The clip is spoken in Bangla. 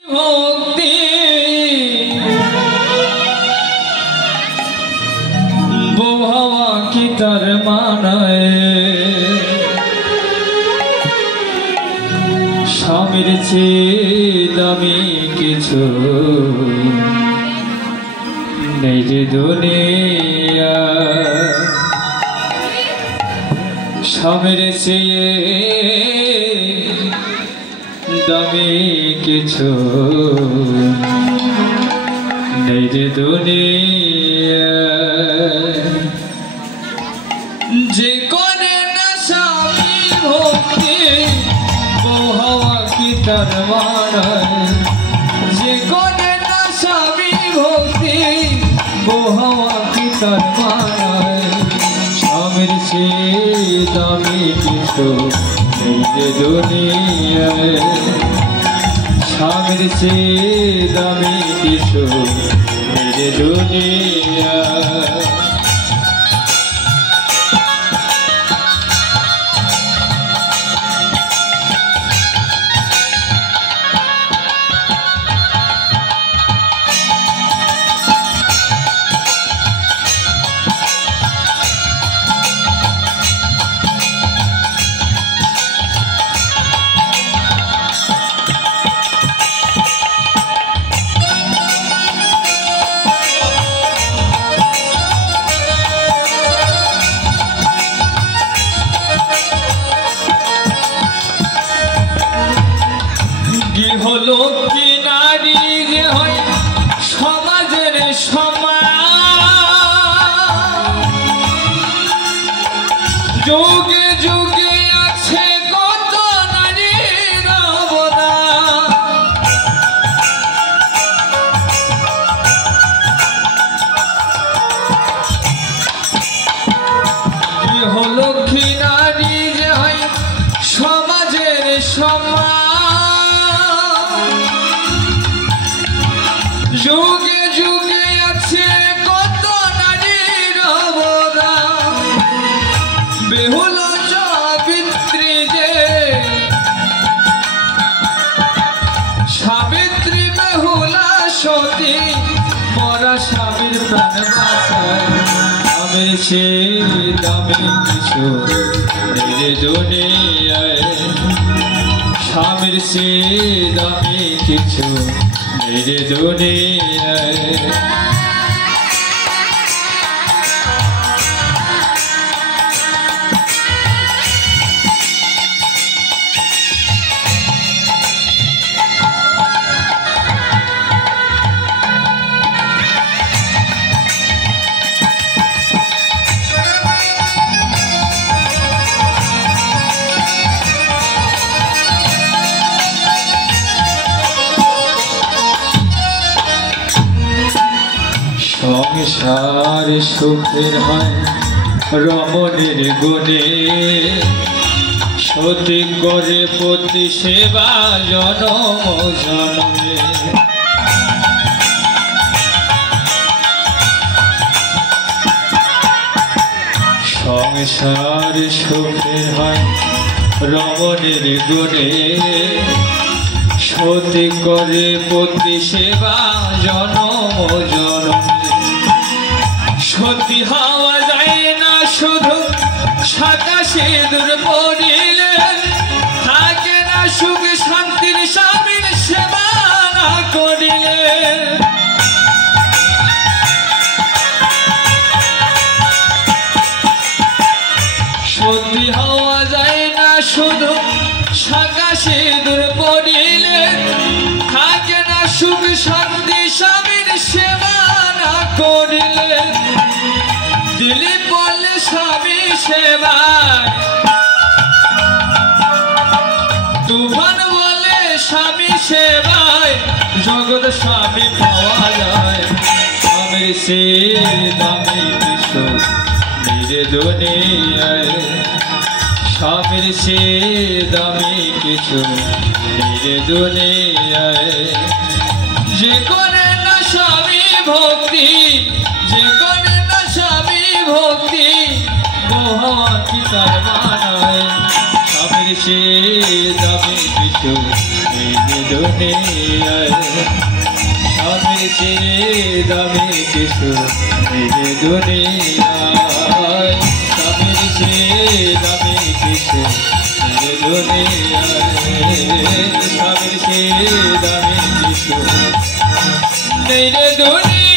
ভক্তি বহাওয়া কি তার মানায় স্বামীর চেয়ে দামি কিছু নেই যে দুনিয়া স্বামীর চেয়ে দামি কিছু নেই যে দুনিয়া যে করে না স্বামী ভক্তি বহাওয়া কি তার মানায় যে করে না স্বামী ভক্তি বহাওয়া কি তার মানায় স্বামীর চেয়ে দামি কিছু নেই যে দুনিয়ায় স্বামীর চেয়ে দামি কিছু নেই যে দুনিয়ায় হলো কি নারী যে হয় সমাজের যুগে যুগে আছে কত নারীর অবদান হলো কি নারী যে হয় সমাজের যুগে যুগে আছে কত নারীর অবদান বেহুল সাবিত্রী যে সাবিত্রী বেহুলা সতী মরা স্বামীর প্রাণ বাঁচায় আমি সে দামি কিছু নেই দুনিয়ায় স্বামীর সে দামি কিছু मेरे दुनिया সংসার সুখের হয় রমণের গুণে সতী করে পতি সেবা জনম জন্মে সংসার সুখের হয় রমণের গুণে সতী করে পতি সেবা জনম জন্মে সতী হওয়া যায় না শুধু সাদা সিঁদুর পরিলে থাকে না সুখ শান্তির স্বামীর সেবা না করিলে সতী হওয়া যায় না শুধু সাদা সিঁদুর পরিলে থাকে না সুখ শান্তি স্বামীর সেবা না করিলে দিলি বলে স্বামী সেবায় তুফান বলে স্বামী সেবায় জগৎ স্বামী পাওয়া যায় স্বামীর সে দামি কিছু মেরে দুনিয়ায় স্বামীর সে দামি কিছু মেরে দুনিয়ায় যে করে না স্বামী ভক্তি যে করে না স্বামী ভক্তি বহাওয়া কি তার মানায় স্বামীর সে দামি কিছু দুনিয়ায় স্বামীর চেয়ে দামি কিছু নেই দুনিয়ায় স্বামীর চেয়ে দামি কিছু নেই দুনিয়ায় স্বামীর চেয়ে দামি কিছু নেই রে দুনিয়ায়